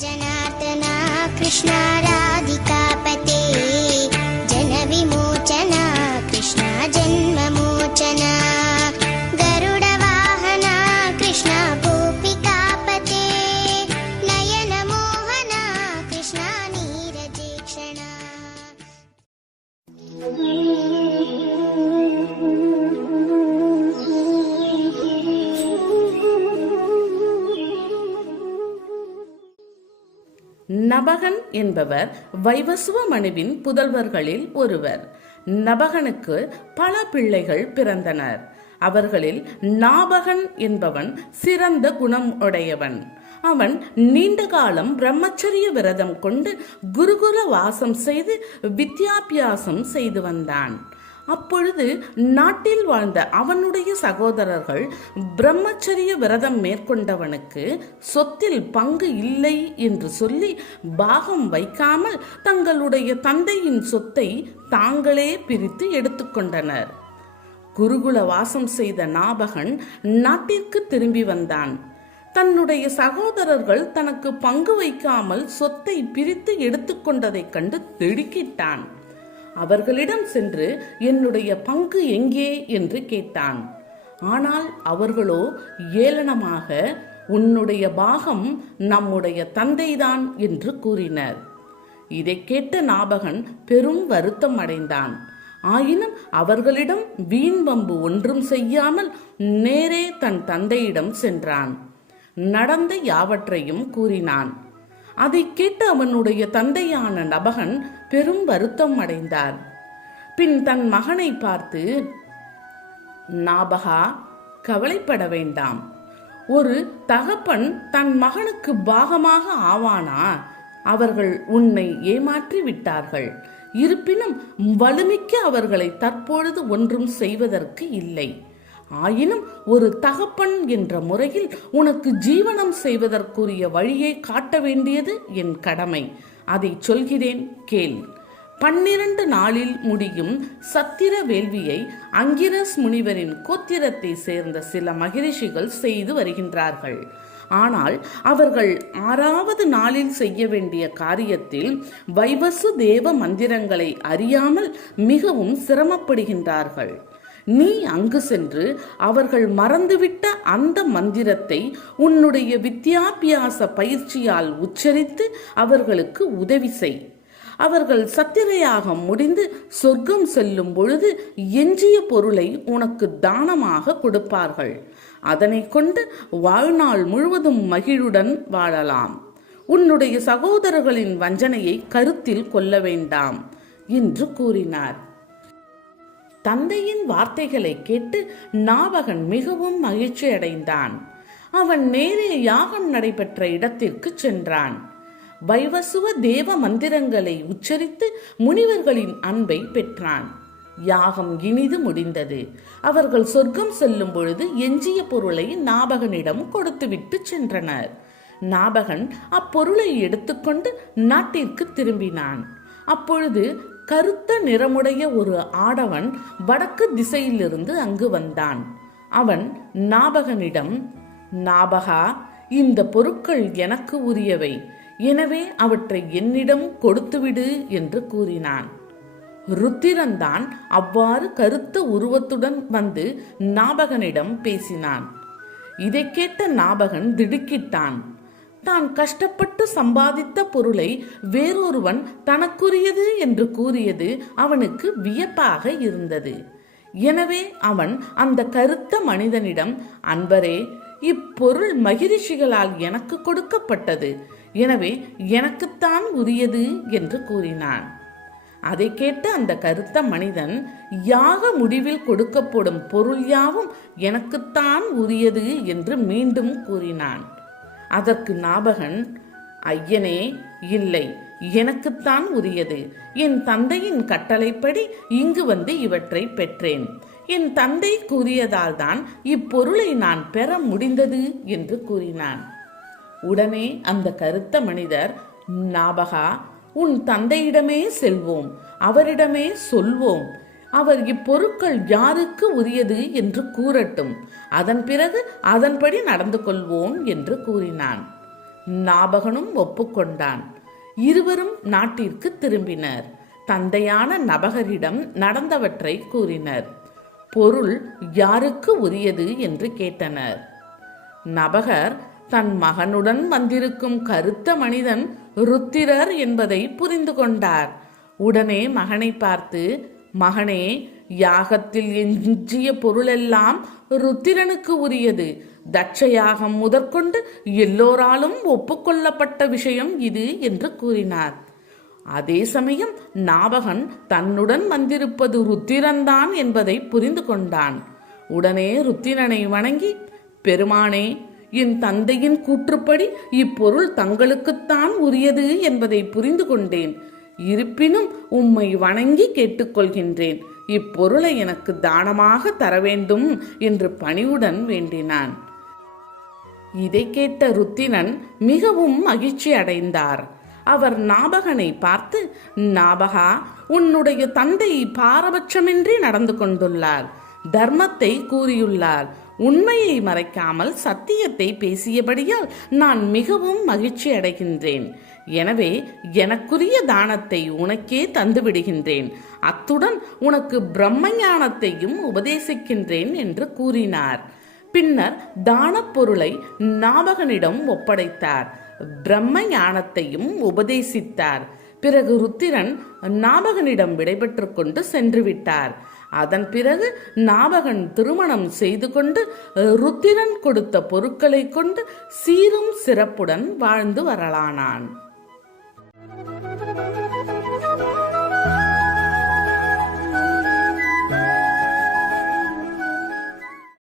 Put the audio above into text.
जनार्दना कृष्णा நபகன் என்பவர் வைவசுவ மனுவின் புதல்வர்களில் ஒருவர். நபகனுக்கு பல பிள்ளைகள் பிறந்தனர். அவர்களில் நாபகன் என்பவன் சிறந்த குணம் உடையவன். அவன் நீண்ட காலம் பிரம்மச்சரிய விரதம் கொண்டு குருகுல வாசம் செய்து வித்யாபியாசம் செய்து வந்தான். அப்பொழுது நாட்டில் வாழ்ந்த அவனுடைய சகோதரர்கள் பிரம்மச்சரிய விரதம் மேற்கொண்டவனுக்கு சொத்தில் பங்கு இல்லை என்று சொல்லி பாகம் வைக்காமல் தங்களுடைய தந்தையின் சொத்தை தாங்களே பிரித்து எடுத்துக்கொண்டனர். குருகுல வாசம் செய்த நாபகன் நாட்டிற்கு திரும்பி வந்தான். தன்னுடைய சகோதரர்கள் தனக்கு பங்கு வைக்காமல் சொத்தை பிரித்து எடுத்துக்கொண்டதைக் கண்டு திடுக்கிட்டான். அவர்களிடம் சென்று என்னுடைய பங்கு எங்கே என்று கேட்டான். ஆனால் அவர்களோ ஏளனமாக உன்னுடைய பாகம் நம்முடைய தந்தைதான் என்று கூறினர். இதை கேட்ட நாபகன் பெரும் வருத்தம் அடைந்தான். ஆயினும் அவர்களிடம் வீண் வம்பு ஒன்றும் செய்யாமல் நேரே தன் தந்தையிடம் சென்றான். நடந்த யாவற்றையும் கூறினான். அதை கேட்டு அவனுடைய தந்தையான நபகன் பெரும் வருத்தம் அடைந்தார் பின் தன் மகனை பார்த்து நாபகா கவலைப்பட வேண்டாம். ஒரு தகப்பன் தன் மகனுக்கு பாகமாக ஆவானா? அவர்கள் உன்னை ஏமாற்றி விட்டார்கள். இருப்பினும் வலுமிக்க அவர்களை தற்பொழுது ஒன்றும் செய்வதற்கு இல்லை. ஆயினும் ஒரு தகப்பன் என்ற முறையில் உனக்கு ஜீவனம் செய்வதற்குரிய வழியை காட்ட வேண்டியது என் கடமை. அதை சொல்கிறேன் கேள். பன்னிரண்டு நாளில் முடியும் சத்திர வேள்வியை அங்கிரஸ் முனிவரின் கோத்திரத்தை சேர்ந்த சில மகிழ்ச்சிகள் செய்து வருகின்றார்கள். ஆனால் அவர்கள் ஆறாவது நாளில் செய்ய வேண்டிய காரியத்தில் வைவசு தேவ மந்திரங்களை அறியாமல் மிகவும் சிரமப்படுகின்றார்கள். நீ அங்கு சென்று அவர்கள் மறந்துவிட்ட அந்த மந்திரத்தை உன்னுடைய வித்யாபியாச பயிற்சியால் உச்சரித்து அவர்களுக்கு உதவி செய். அவர்கள் சத்திரையாகம் முடிந்து சொர்க்கம் செல்லும் பொழுது எஞ்சிய பொருளை உனக்கு தானமாக கொடுப்பார்கள். அதனை கொண்டு வாழ்நாள் முழுவதும் மகிழுடன் வாழலாம். உன்னுடைய சகோதரர்களின் வஞ்சனையை கருத்தில் கொள்ள வேண்டாம் என்று கூறினார். தந்தையின் வார்த்தைகளை கேட்டு நாவகன் மிகவும் மகிழ்ச்சி அடைந்தான் அவன் நேரே யாகம் நடைபெற்ற இடத்திற்கு சென்றான். வைவசுவ தேவ மந்திரங்களை உச்சரித்து முனிவர்களின் அன்பை பெற்றான். யாகம் இனிது முடிந்தது. அவர்கள் சொர்க்கம் செல்லும் பொழுது எஞ்சிய பொருளை நாபகனிடம் கொடுத்துவிட்டு சென்றனர். நாபகன் அப்பொருளை எடுத்துக்கொண்டு நாட்டிற்கு திரும்பினான். அப்பொழுது கருத்த நிறமுடைய ஒரு ஆடவன் வடக்கு திசையிலிருந்து அங்கு வந்தான். அவன் நாபகனிடம் நாபகா இந்த பொருட்கள் எனக்கு உரியவை. எனவே அவற்றை என்னிடம் கொடுத்துவிடு என்று கூறினான். ருத்திரன்தான் அவ்வாறு கருத்த உருவத்துடன் வந்து நாபகனிடம் பேசினான். இதை கேட்ட நாபகன் திடுக்கிட்டான். தான் கஷ்டப்பட்டு சம்பாதித்த பொருளை வேறொருவன் தனக்குரியது என்று கூறியது அவனுக்கு வியப்பாக இருந்தது. எனவே அவன் அந்த கருத்த மனிதனிடம் அன்பரே இப்பொருள் மகிழ்ச்சிகளால் எனக்கு கொடுக்கப்பட்டது. எனவே எனக்குத்தான் உரியது என்று கூறினான். அதை கேட்டு அந்த கருத்த மனிதன் யாக முடிவில் கொடுக்கப்படும் பொருள் யாவும் எனக்குத்தான் உரியது என்று மீண்டும் கூறினான். அதற்கு நாபகன் ஐயனே இல்லை எனக்குத்தான் உரியது. என் தந்தையின் கட்டளைப்படி இங்கு வந்து இவற்றை பெற்றேன். என் தந்தை கூறியதால் தான் இப்பொருளை நான் பெற முடிந்தது என்று கூறினான். உடனே அந்த கருத்த மனிதர் நாபகா உன் தந்தையிடமே செல்வோம் அவரிடமே சொல்வோம். அவர் இப்பொருட்கள் யாருக்கு உரியது என்று கூறட்டும். அதன் பிறகு அதன்படி நடந்து கொள்வோம் என்று கூறினான். நாபகனும் ஒப்புக்கொண்டான். இருவரும் நாட்டிற்கு திரும்பினர். தந்தையான நபகரிடம் நடந்தவற்றை கூறினர். பொருள் யாருக்கு உரியது என்று கேட்டனர். நபகர் தன் மகனுடன் வந்திருக்கும் கருத்த மனிதன் ருத்திரர் என்பதை புரிந்து கொண்டார். உடனே மகனை பார்த்து மகனே யாகத்தில் எஞ்சிய பொருளெல்லாம் ருத்திரனுக்கு உரியது. தட்ச யாகம் முதற்கொண்டு எல்லோராலும் ஒப்புக்கொள்ளப்பட்ட விஷயம் இது என்று கூறினார். அதே சமயம் நாபகன் தன்னுடன் வந்திருப்பது ருத்திரன்தான் என்பதை புரிந்து கொண்டான். உடனே ருத்திரனை வணங்கி பெருமானே என் தந்தையின் கூற்றுப்படி இப்பொருள் தங்களுக்குத்தான் உரியது என்பதை புரிந்து கொண்டேன். இருப்பினும் உம்மை வணங்கி கேட்டுக்கொள்கின்றேன். இப்பொருளை எனக்கு தானமாக தர வேண்டும் என்று பணிவுடன் வேண்டினான். இதை கேட்ட ருத்திரன் மிகவும் மகிழ்ச்சி அடைந்தார். அவர் நாபகனை பார்த்து நாபகா உன்னுடைய தந்தை பாரபட்சமின்றி நடந்து கொண்டுள்ளார். தர்மத்தை கூறியுள்ளார். உண்மையை மறைக்காமல் சத்தியத்தை பேசியபடியால் நான் மிகவும் மகிழ்ச்சி அடைகின்றேன். எனவே எனக்குரிய தானத்தை உனக்கே தந்து விடுகின்றேன் அத்துடன் உனக்கு பிரம்ம ஞானத்தையும் உபதேசிக்கின்றேன் என்று கூறினார். பின்னர் தானப்பொருளை நாபகனிடம் ஒப்படைத்தார். பிரம்ம ஞானத்தையும் உபதேசித்தார். பிறகு ருத்திரன் நாபகனிடம் விடைபெற்று கொண்டு சென்று விட்டார் அதன் பிறகு நாபகன் திருமணம் செய்து கொண்டு ருத்திரன் கொடுத்த பொருட்களை கொண்டு சீரும் சிறப்புடன் வாழ்ந்து வரலானான்.